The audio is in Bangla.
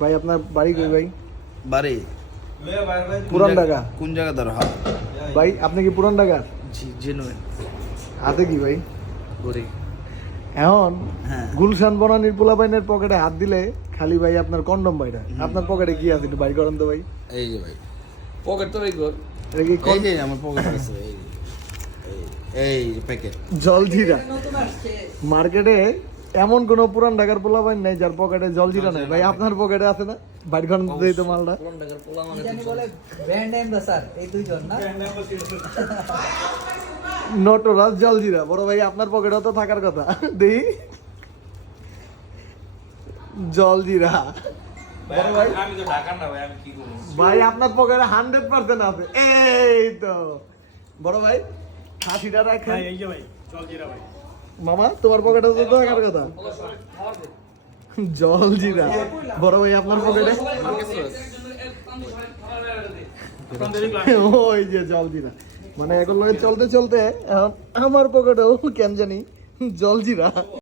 ভাই আপনার বাড়ি কই ভাই? বাড়ি পুরান ঢাকা। কোন জায়গা ধর? হ্যাঁ ভাই আপনি কি পুরান ঢাকা? জি জেনুইন হাতে কি ভাই? ঘুরি। এখন হ্যাঁ গুলশান বনানীর পোলাপাইনের পকেটে হাত দিলে খালি ভাই আপনার কন্ডম বাইটা। আপনার পকেটে কি আছে একটু বাইর করেন তো ভাই। এই যে ভাই পকেট তো এই এটা কি এই যে আমার পকেট আছে এই প্যাকেট জলজিরা? মার্কেটে এমন কোন পুরান ঢাকার পোলাপাইন নাই যার পকেটে জলজিরা নাই। ভাই আপনার পকেটে আছে না? বাইর করেন তো এই তো মালটা। পুরান ঢাকার পোলা মানে জানি বলে ব্র্যান্ড অ্যাম্বাসাডর এই দুইজন না নটরাজ জলজিরা বড় ভাই আপনার পকেটে তো থাকার কথা। দেখি জলজিরা বড় ভাই। আমি তো ঢাকার না ভাই, আমি কি করবো? ভাই আপনার পকেটে 100% আছে। এই তো বড় ভাই খাসিটা রাখেন। এই যে ভাই জলজিরা ভাই। মামা তোমার পকেটে তো থাকার কথা জলজিরা। বড় ভাই আপনার পকেটে ওই যে জলজিরা। মানে এগুলো চলতে চলতে এখন আমার পকেটেও কেন জানি জলজিরা।